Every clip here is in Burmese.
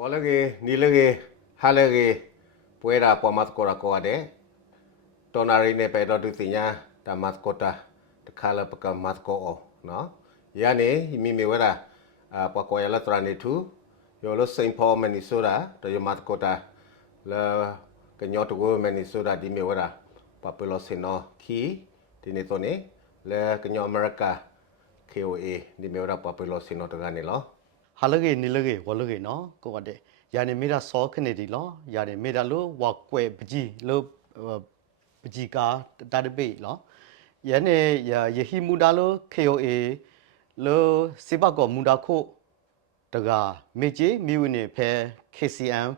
Olege, nilege, halege, pueda po maskora koade, tonarine pedo dusinya, ta maskota, ta kala peka masko o, no? Yani, mimi wera, po koya la trane tu, yo lo Saint Paul Minnesota, to yo maskota, le kenyoto go Minnesota di mi wera, papelo sino ki, di tone, le kenyo America, KOA, di mi wera papelo sino to gane lo. ဟာလကေနီလကေဝလကေနော်ကိုကတဲ့ယာနေမေတာစောခနေဒီလောယာနေမေတာလို့ဝကွယ်ပကြီးလို့ပကြီးကာတာတပိလောယာနေယဟီမူဒါလို့ KOA လို့စေဘကောမူဒါခိုတကမေကြီးမီဝနေဖဲ KCM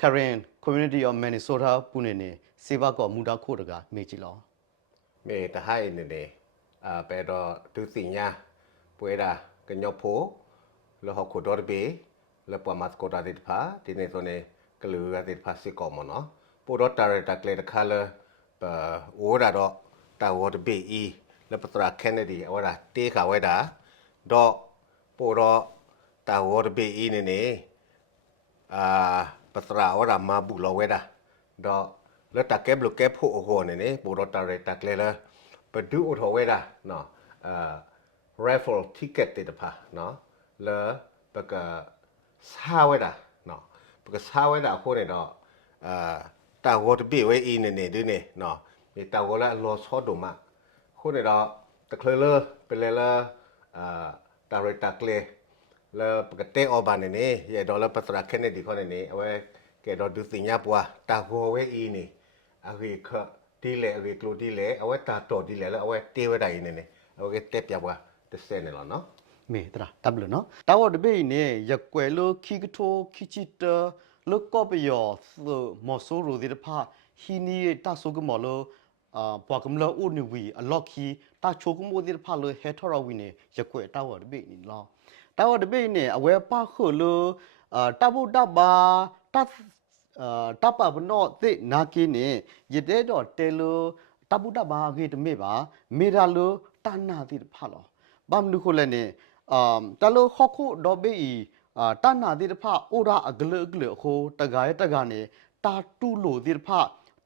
Current Community of Minnesota ပုနေနေစေဘကောမူဒါခိုတကမေကြီးလော Me ta hai ne ne pero tu sinya pueda que no po lo ho ko dor be lo pa mat ko da dit pha ti ne so ne ke lu ga dit pha si ko mo no po do ta re ta kle ta kha le pa o da do ta wo de be i le pa tra Kennedy wa da te ka wa da do po do ta wo de be i ne ne pa tra wa da ma bu lo wa da do le ta ke blu ke pho ho ne ne po do ta re ta kle le pa du o tho wa da no raffle ticket ติดพะเนาะแล้วปกซาไว้ด่ะเนาะปกซาไว้ด่ะโคเนี่ยเนาะตาวอดบีไว้อีเนี่ยด้วยเนี่ยเนาะมีตาวอละรอซอดมาโคเนี่ยเนาะตะเคลเลอเป็นเลยละตาเรตักเลแล้วปกเตออบานเนี่ยยายดอลแล้วปัสระแค่เนี่ยดีข้อเนี่ยเอาไว้แกดอดูสิญญาปัวตาวอไว้อีนี่อะไรก็ดีเลยอะไรกลัวดีเลยเอาไว้ตาโตดีเลยแล้วเอาไว้เตไว้ได้เนี่ยเอาไว้เตปยาปัวเส้นเนี่ยเนาะမေတရာတပ်လို့နော်တာဝတ်တပိနေရက်ွယ်လို့ခိကထိုခိချီတလုကောပယောမောဆိုရိုဒီတဖဟီနီတာဆုကမောလို့ပွားကမလောဦးနီဝီအလော့ခီတာချိုကမိုဒီတဖလို့ဟဲထော်ရဝီနေရက်ွယ်တာဝတ်တပိနေလောတာဝတ်တပိနေအဝဲပါခုလို့တဘုဒ္ဓဘာတပပနောသိနာကင်းနေရတဲ့တော့တဲလို့တဘုဒ္ဓဘာခေတမေပါမေရာလို့တနာတိတဖလောဘာမလူခိုလည်းနေတလို့ခခုဒေါ်ဘေးတနာတိတဖအိုရာအဂလအဂလခိုတဂါရတဂါနေတာတူလို့တိတဖ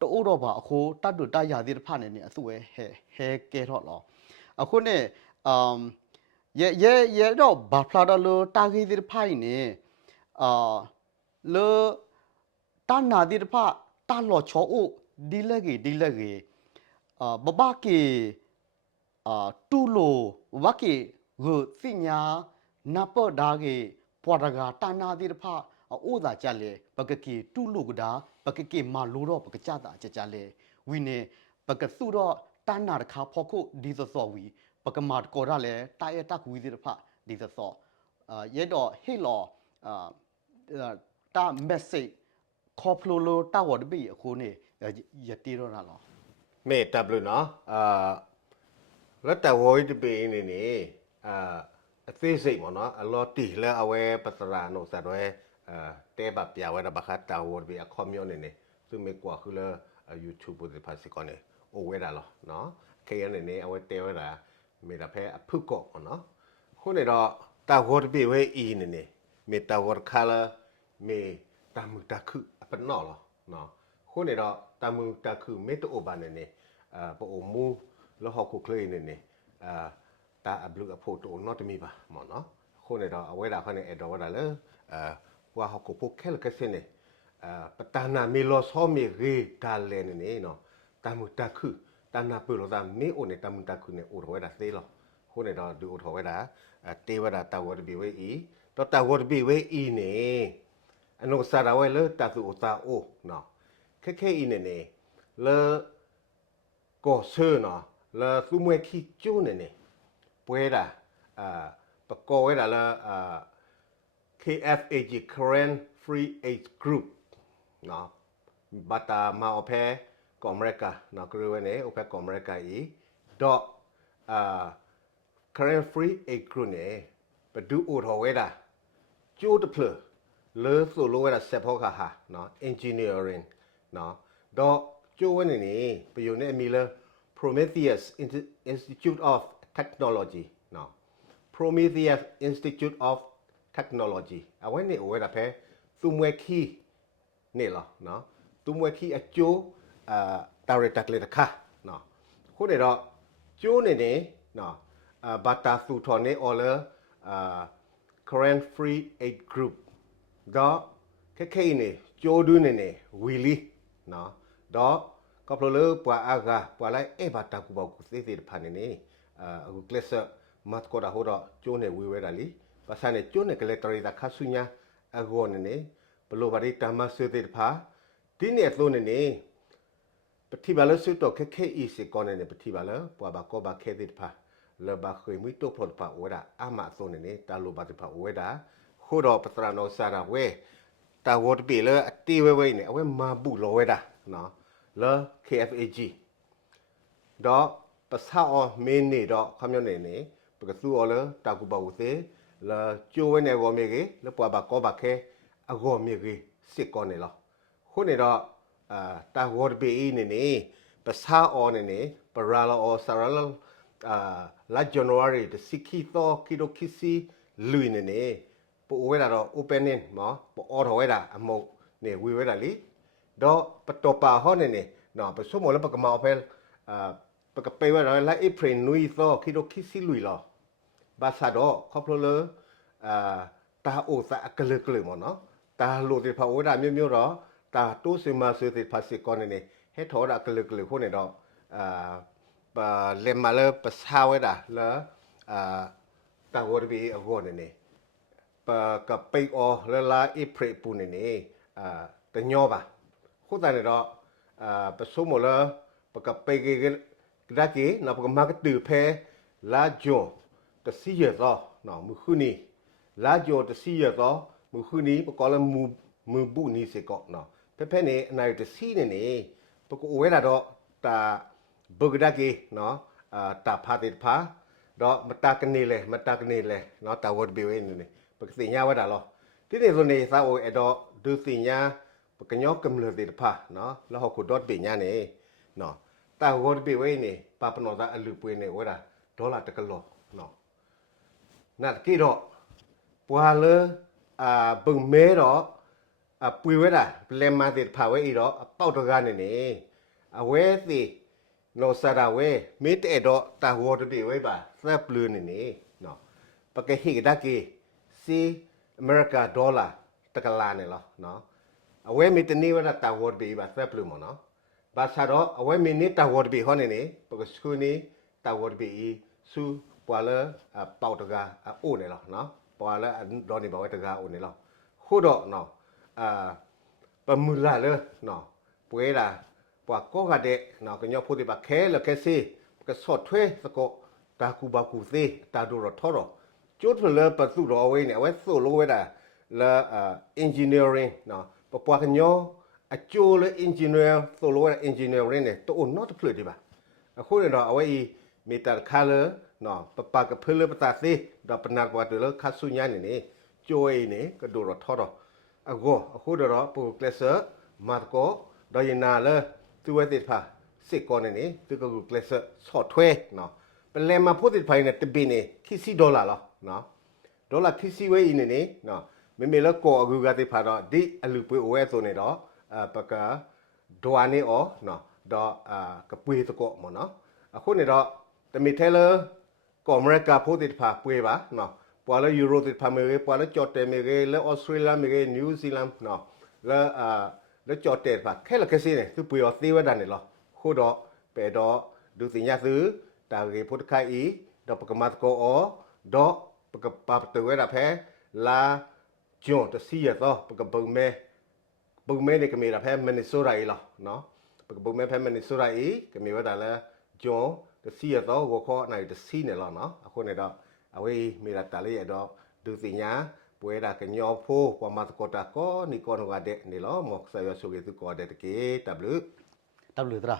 တိုးတော့ပါအခုတတ်တူတရတိတဖနေနေအစွဲဟဲကဲတော့လောအခုနေရဲတော့ဘာဖလာတော့လို့တာဂီတိတဖိုင်နေလောတနာတိတဖတလောချောအိုဒီလက်ကြီးဘဘကေတူလို့ဝကေဂုသိညာနပဒါကေပွာဒဂါတနာတိတဖအိုသာကြလေပကကေတူလို့ကဒါပကကေမာလိုတော့ပကကြတာကြလေဝီနေပကစုတော့တနာတခါဖော်ခုဒီသောဝီပကမာကောရလေတာရတကူဝီတိတဖဒီသောရဲတော့ဟေလောတာမက်ဆေ့ခေါပလိုလိုတာဝတ်ဘီအခုနေရတီရောလား เมตับเลยเนาะแล้วแต่โวยจะเป็นนี่ฟิสิกส์เนาะลอตีแล้วเอาไว้ปัสราโนสัตว์ไว้เตะแบบยาวไว้ระบาดตาวดไปคอมยอนนี่ซึ่งไม่กว่าคือเลยยูทูบบุตรภาษีก่อนเนี่ยโอเวดาหรอเนาะแค่ยันนี่เอาไว้เตะไว้ละไม่ได้แพ้พึ่งเกาะเนาะคนในเราตาวดไปไว้อีนี่มีตาวดคาร์มีตามือตาคือเป็นนอหรอเนาะคนในเราตามือตาคือไม่ตัวอบานนี่ปะโอมูแล้วเขาคุกเลยนี่ตาอับลูกอับโพโตนอตมีป่ะหมอเนาะคนในเราเอาไว้ด่าเขาในเอ็ดเอาไว้ด่าเลยว่าเขาคุกพวกแค่ละก็เส้นเนี่ยปตานามีลอซ้อมีรีกาเลนนี่เนาะตามุตาคือตานาเปิดเราตาไม่โอเนี่ยตามุตาคือเนี่ยอุดไว้ด่าเสียหรอคนในเราดูอุดไว้ด่าเตไว้ด่าตาวอดบีไว้อีต่อตาวอดบีไว้อีเนี่ยอันนู้นสาระไว้เลยตาสุอุตาโอเนาะแค่อีเนี่ยเลยก็เชื่อเนาะแล้วสมัยขี้จู้เนี่ยป่วยด่าประกอบไว้ด่าแล้วKFAG Current Free Age Group เนาะบัตรมาเอาแพ้กอเมริกาเนาะก็รู้ไว้เนี่ยเอาแพ้กอเมริกาอีดอกCurrent Free Age Group เนี่ยไปดูอุทธไว้ด่าจู้ตะเพลเลือสู่รู้ไว้ด่าเซฟฮอกฮะเนาะ Engineering เนาะดอกจู้ไว้นี่ไปอยู่ในมีเลย Prometheus Institute of Technology เนาะ Prometheus Institute of Technology เอาไว้นี่โอ้ยละเพ tu mwe ki ne lo no tu mwe ki a chu ta re ta le ta kha no khu ne ro chu ne no bata su tho ne all Korean Free Aid Group တော့ခက်ခဲနေကျိုးဒူးနေဝီလီနော်တော့ကပလိုလပွာအာဂါပွာလိုက်အေဘာတာကူဘောကူစေစေဖာနေအခုကလစ်မတ်ကိုဒါဟိုတော့ကျိုးနေဝီဝဲတာလီပါစနေကျိုးနေကလေးတရီတာခါဆုညာအဂောနေဘလိုဘာရီတမစေစေဖာဒီနေသုံးနေပတိပါလဆုတော့ခက်ခဲဤစေကောနေပတိပါလပွာဘာကောဘာခဲတဲ့ဖာလဘခွေမီတော့ဖတ်ပါဝဲတာအမသုံးနေတာလိုဘာတဖာဝဲတာခိုးတော့ပတရာနောစာရဝဲတာဝတ်ပြီလေအတီဝဲဝဲနေအဝဲမာဘူးလောဝဲတာနော်လေ KFAG တော့ပစာအော်မင်းနေတော့ခမျိုးနေပကသူအော်လေတာကူပါဦးသေးလေကျိုးဝဲနေကောမြေကြီးလေပွားပါကောပါခဲအကောမြေကြီးစစ်ကောနေလောခုနေတော့တာဝတ်ပြီနေပစာအော်နေပရာလောအော်ဆာရလလာဇန်နဝါရီတစီခီတော့ကီဒိုခီစီလူနေပူဝဲတာတော့ opening မပအော်ထော်ဝဲတာအမုတ်နေဝီဝဲတာလीတော့ပတော်ပါဟောနေနော်ပစုံမလပကမောဖဲပကပေဝဲလာဧပြီနွီသောခိဒိုခိစီလူလောဘာသာတော့ခေါပလိုတာအိုစာအကလကလမနော်တာလိုတိဖာဝဲတာမျိုးတော့တာတိုးစင်မဆွေတိဖာစီကောနေဟဲထော်တာကလကလခိုနေတော့ပါလေမလပစာဝဲတာလာတာဝရဘီအကောနေปกับไปออละลาอีเพรปูนี่ตะญอป่ะခုတန်နေတော့ပစုံမလပကပေကေဒါကြီးနပကမကတူဖဲလာဂျောတစီရတော့နော်မခုနီလာဂျောတစီရတော့မခုနီပကောလမူဘူးနီစေကောနော်ဖဲဖဲနေအနိုင်တစီနေပကဝဲတာတော့တာဘဂဒါကြီးနော်တာဖာတိဖာတော့မတကနေလေနော်တာဝတ်ဘီဝဲနေပကတိညာဝဒါလောတိနေဆိုနေစာအိုအဲ့တော့ဒုတိညာပကညောကမလတိဖာနော်လောဟခုဒတ်ပိညာနေနော်တာဝတ်ပိဝဲနေပပနောတာအလူပွေနေဝဒါဒေါ်လာတကလောနော်နာကိတော့ပွာလဘုံမဲတော့ပွေဝဲတာလေမာတိဖာဝဲဤတော့ပေါက်တကားနေအဝဲတိနော်စရာဝဲမေတဲ့တော့တာဝတ်ပိဝဲပါသပ်ပလူနေနော်ပကဟိကဒါကေစီအမေရိကဒေါ်လာတကလာနေလောနော်အဝဲမီတနေဝဒတာဝတ်ဘီပါသက်ပလူမနော်ဘာသာတော့အဝဲမီနေတာဝတ်ဘီဟောနေပကစခုနေတာဝတ်ဘီစုပွာလပေါတကာအိုနေလောနော်ပွာလဒေါ်နေဘဝတကာအိုနေလောခုတော့နော်ပမူလာလေနော်ပွေးတာပွာကောကတဲ့နော်ကညောဖို့ဒီပါခဲလကစီကစော့ထွဲစကောတာကူဘာကူသေးတာဒိုရထော်တော့ကျိုးထလပစုတော်ဝဲနေဝဲဆိုလိုဝဲတာလာ engineering နော်ပပွားကညောအကျိုးလေ engineer ဆိုလိုဝဲ engineering နဲ့တော့ not ဖလို့ဒီပါအခုတော့အဝဲဤ metal color နော်ပကဖလပတာစီတော့ပနာကွာတလခါဆုညာနေကျိုးအေးနေကဒိုရထော်တော့အခုတော့ပူကလဆာမတ်ကိုဒိုင်နာလေသူဝဲတိဖာစစ်ကောနေသူကကလဆာဆော့ထွဲနော်ပလဲမှာဖို့တိဖိုင်နဲ့တပင်းနေခီစီဒေါ်လာလောနော်ဒေါ်လာခီစီဝဲနေနော်မေလကောအကူကတိဖာတော့ဒီအလူပွေဝဲဆိုနေတော့ပကဒွာနေအောနော်တော့ကပွေတကောမနော်အခုနေတော့တမီထဲလကောအမေရိကဖို့တိဖာပွေပါနော်ပွာလယူရိုတိဖာမေပွာလကြော့တဲမေလေဩစတြေးလျမေနယူးဇီလန်နော်လေကြော့တဲဖာခဲလကစီနေသူပွေော်သေးဝဒနေလောခုတော့ပေတော့ဒုတိယသူတာရေဖို့ခိုင်ဤတော့ပကမတ်ကောအောတော့ပကပပတဝဲတာဖဲလာဂျွန်တစီရတော့ပကဘုံမဲနေကမေတာဖဲမနီဆိုရာဤလောနော်ပကဘုံမဲဖဲမနီဆိုရာဤကမေဝဒါလာဂျွန်တစီရတော့ဝခေါ်နိုင်တစီနေလောနော်အခုနေတော့အဝေးမေတာတလေးရတော့ဒုတိယပွေတာကညောဖိုးပမတ်ကောတာကောနီကောနဝတဲ့နေလောမောက်ဆရဆုကေသူကောတဲ့ကေ W တရာ